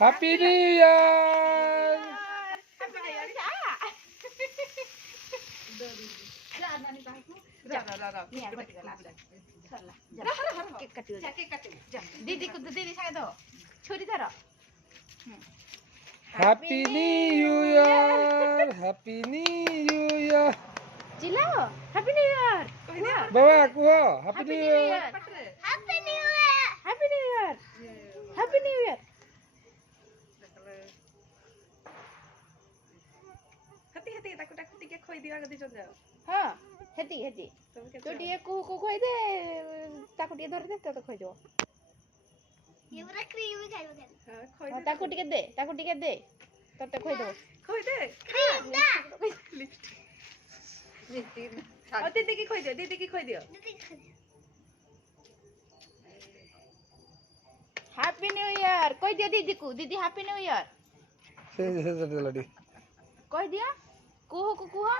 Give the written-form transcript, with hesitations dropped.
Happy new year. दीदी को दीदी सागे दो छुरी धर happy new year, happy new year. चिल्लाओ हैप्पी न्यू ईयर बाबा कुहो happy new year, happy new year happy new year happy new year हती ताकू ताकू टिके खोई दिवा गदी चल जाओ। हां हेती हेती तो टिके को खोई दे ताकू टिके धर दे तो खोई दो ये पूरा क्रीम ही खाइबो खाली हां खोई दे ताकू टिके दे तब तक खोई दो खोई दे क्रीम ना लिपस्टिक और दीदी की खोई दियो दीदी की खोई दियो हैप्पी न्यू ईयर कोई दियो दीदी को दीदी हैप्पी न्यू ईयर से लड़ी कोई दिया कुहो को कुहो